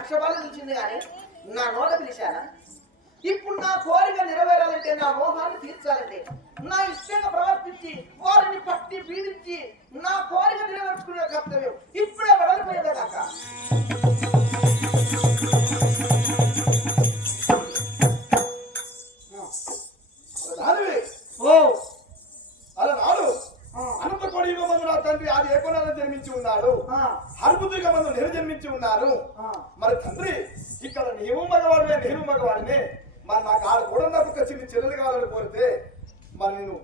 కక్షపాలు పిలిచింది కానీ నా నోట పిలిచానా? ఇప్పుడు నా కోరిక నెరవేరాలంటే, నా మోహాన్ని తీర్చాలంటే, నా ఇష్టంగా ప్రవర్తించి వారిని పట్టి పీడించి నా కోరిక నెరవేర్చుకునే కర్తవ్యం ఇప్పుడే వడలిపోయేదే కాక. అలా నాడు అనంతకోడి మందు నా తండ్రి అది ఏకొనాలను జన్మించి ఉన్నాడు, అద్భుతంగా మందు నేను జన్మించి ఉన్నారు. మరి తండ్రి ఇక్కడ నీవు మగవాడినే నేను మగవాడినే, మరి నాకు ఆడ కూడా నాకు చిన్న చెల్లెలు కావాలని కోరితే మరి నేను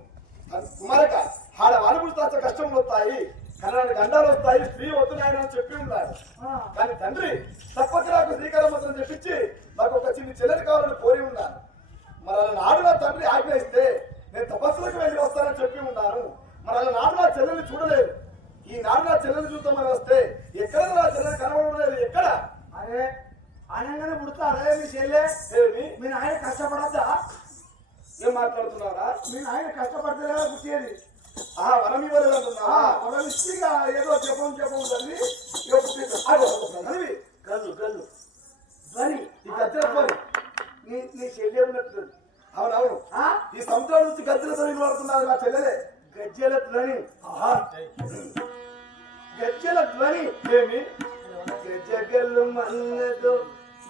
కుమారక ఆడ వాడుపులు తాచ కష్టంలో వస్తాయి, కళ్ళని గండాలు వస్తాయి, స్త్రీ వద్దునాయన అని చెప్పి ఉన్నాడు. కానీ తండ్రి తప్పక నాకు శ్రీకారం మాత్రం చెప్పించి నాకు ఒక చిన్న చెల్లెలు కావాలని కోరి ఉన్నాను. మరి అలా నాడు నా తండ్రి ఆజ్ఞయిస్తే నేను తపస్సులకు వెళ్ళి వస్తానని చెప్పి ఉన్నాను. మరి అలా నాడు నా చెల్లెల్ని చూడలేదు. ఈ నాడు నా చెల్లెల్ని చూద్దామని వస్తే ఎక్కడ నా చెల్లెలు కనబడడం లేదు. ఎక్కడ అరే అనగానే పుడతారే మీ చెల్లె? ఏమి మీ ఆయన కష్టపడద్దా? ఏం మాట్లాడుతున్నారా? మీ ఆయన కష్టపడితే పుట్టేది. వరం ఇవ్వలేదు అంటున్నా. వరం ఇచ్చిగా ఏదో చెప్పం చదివి గల్లు గల్లు ధ్వని ఈ గద్దెల ధ్వని నీ చెల్లె ఉన్నట్టు. అవునవును, ఈ సముద్రం నుంచి గద్దెల ధ్వని వాడుతున్నారు నా చెల్లెలే. గజ్జెల ధ్వని, గజ్జెల ధ్వని. ఏమి గజ్జగల్లు మన్నదో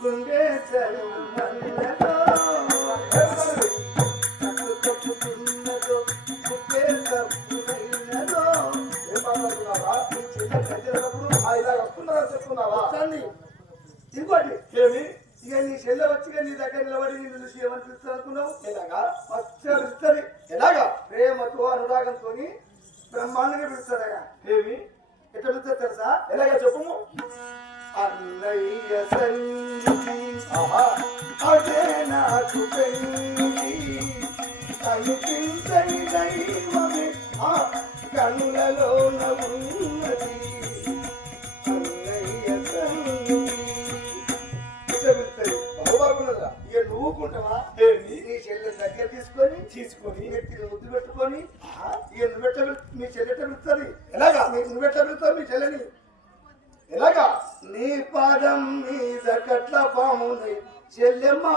గుండె చరువు మన్నదో తప్పుతున్నదో పుట్టే తప్పునైనదో. ఏం మాట్లాడుతున్నావా? ఈ చెల్లె గద్దెలప్పుడు ఇలా వస్తున్నారా చెప్తున్నావా? ఇంకోటి ఏమి ఇక నీ చెల్లె వచ్చిగా నీ దగ్గర నిలబడి నేను చూసి ఏమని పిలుస్తా అనుకున్నావు? ఎలాగా పిలుస్తుంది. ఎలాగా? ప్రేమతో అనురాగంతో బ్రహ్మాండంగా పిలుస్తాడగా. ఏమి ఎట్లా పిలుస్తుంది తెలుసా? ఎలాగా చెప్పుము. అన్నయ్య సంగీ అదే నాకు పెంగి కనిపించని దైవమే ఆ కళ్ళలోన ఉన్నది. అన్నయ్య సంగీ బాగున్నదా? ఇక నువ్వుకుంటావా? ఏమి నీ చెల్లె దగ్గర తీసుకొని నెత్తిని ముద్దు పెట్టుకొని ఇక నువ్వెట్ట మీ చెల్లెట పిలుస్తుంది. ఎలాగా? నువ్వెట్ట పిలుస్తావు మీ చెల్లెని? ఎలాగా? నీ పాదం మీద కట్ల పాముని చెల్లెమ్మా,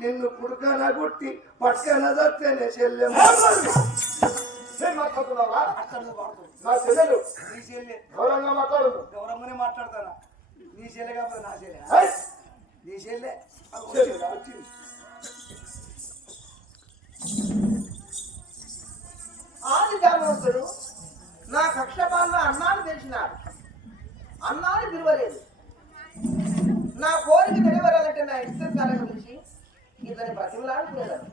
నిన్ను పుడుకన గుట్టి పక్కన దత్తనే చెల్లెమ్మా. ఏం మాట్లాడుతున్నావా? నా చెల్లెలు నీ చెల్లె గౌరవంగా మాట్లాడు. గౌరమ్మనే మాట్లాడతానా? నీ చెల్లె కాకపోతే నా చెల్లె. నీ చెల్లె వచ్చింది. ఆది జానవంతుడు నా కక్షపాలను అన్నాన్ని తెలిసినాడు, అన్నాన్ని పిలవలేదు. నా కోరిక నెరవేరాలంటే నా ఇష్టకాలను పిలిచి ఇతని ప్రతిమలాడుకునేదాను.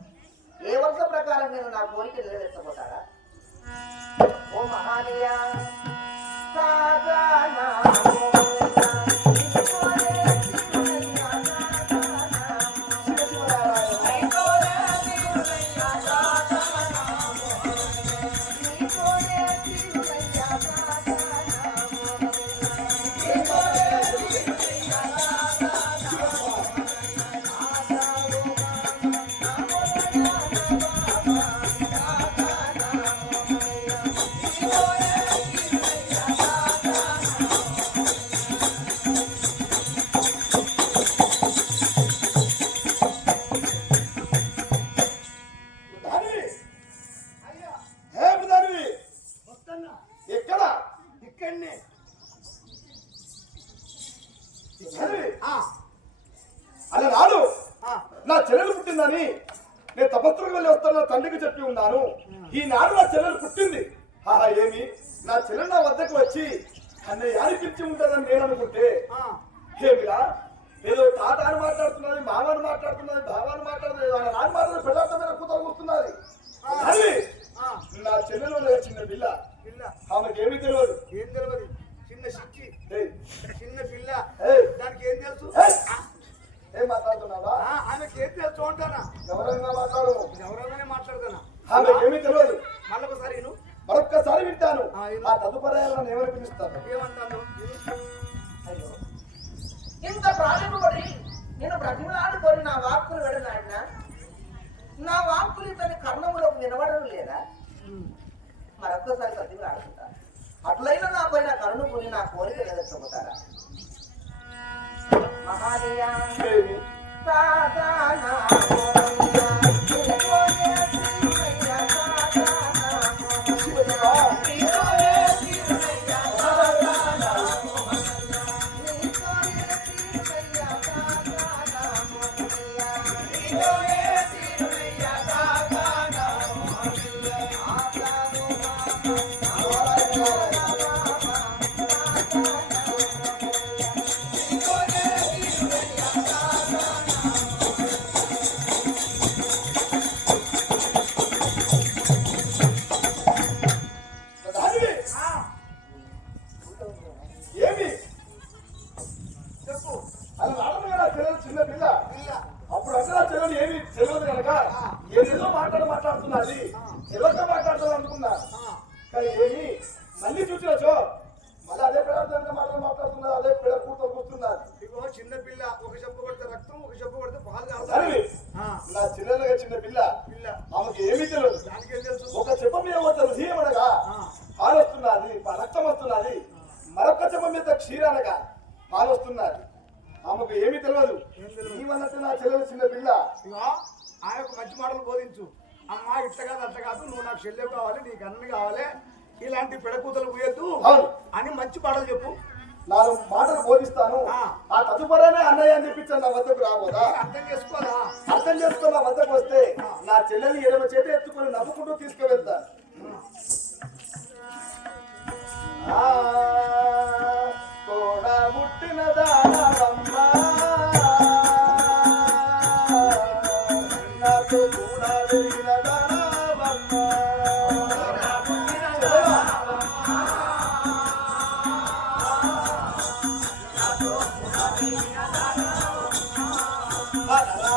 ఏ వర్ష ప్రకారం నేను నా కోరిక నెరవేర్చబోతాడా? ఓ మహానీయ అలా నాడు నా చెల్లెలు పుట్టిందని నేను తపస్సుకు వెళ్ళి వస్తాను తండ్రికి చెప్పి ఉన్నాను. ఈనాడు నా చెల్లెలు పుట్టింది. ఏమి నా చెల్లెలు నా వద్దకు వచ్చి అన్నయ్య పిలిచి ఉంటుందని నేను అనుకుంటే ఏమిరా ఏదో తాత అని మాట్లాడుతున్నది, మామని మాట్లాడుతున్నది, భావాన్ని మాట్లాడుతుంది, నాన్న మాత్రం పెళ్ళాటమైన కూతురు కూస్తున్నది. నా చెల్లెలు చిన్న పిల్ల, ఆమెకి ఏమీ తెలియదు. ఏం తెలియదు? చిన్న సిక్కి చిన్న పిల్ల, దానికి ఏం తెలుసు? ఏం మాట్లాడుతున్నావా? ఆమెకి ఏం తెలుసు అంటానా? గౌరవంగా మాట్లాడు. గౌరవంగానే మాట్లాడతానా? ఆమెకి ఏమీ తెలియదు. మళ్ళొకసారి మరొక్కసారి వింటాను. ఆ తదుపరి నన్ను ఎవరు పిలుస్తాను? ఏమంటాను? అయ్యో, ఇంత ప్రారంభపడి నేను బ్రతిమలాడుకొని నా వాక్కులు వెడనాడిన నా వాక్కులు ఇతని కర్ణములకు నిలబడడం లేదా? మరొక్కసారి బ్రతిమలాడుకుంటాను. అట్లయినా నా పైన కరుణ కొని నా కోరిక నెరవేర్చబోతారా? దేవి ఏమి చెప్పు అలా రావడం కదా చెల్లెలు చిన్న పిల్ల అప్పుడు అసలు చెల్లెలు ఏమి తెలియదు కనుక ఏదేదో మాట్లాడుతున్నది ఎవరితో మాట్లాడుతుంది అనుకున్నా కానీ ఏమి మళ్ళీ చూసినచో మళ్ళీ అదే పిల్లలతో మాట్లాడుతున్నారు అదే పిల్ల కూర్చో కూర్చున్నారు ఇగో చిన్న పిల్ల ఒక చెప్పు కొడితే రక్తం ఒక చెప్పు కొడితే పాలు సరే కాదు నా చిన్నగా చిన్న పిల్ల పిల్ల ఆమెకి ఏమీ తెలియదు దానికి ఏం తెలుసు ఒక చెప్ప మీద తెలుసు ఏమనగా పాలు వస్తున్నది రక్తం వస్తున్నది మరొక చెప్ప మీద క్షీరనగా పాలు వస్తున్నది ఆమెకు ఏమీ తెలియదు నీవన్నట్టు నా చెల్లెలు చిన్న పిల్ల ఇగో ఆయనకు మంచి మాటలు బోధించు అమ్మా ఇట్ట కాదు అట్ట కాదు నువ్వు నాకు చెల్లెవు కావాలి నీకు అన్ని కావాలి ఇలాంటి పెడకూతలు పోయొద్దు అవును. అని మంచి పాటలు చెప్పు నాలుగు మాటలు బోధిస్తాను ఆ తదుపరనే అన్నయ్య అని చెప్పించాను నా వద్దకు రాబోదా అర్థం చేసుకోదా అర్థం చేసుకుని నా వద్దకు వస్తే నా చెల్లెల్ని ఎడమ చేతి ఎత్తుకొని నవ్వుకుంటూ తీసుకువెళ్తాను తోడ ముట్టిన దానవమ్మ నాతో కూడా వెలిగిన దానవమ్మ అలా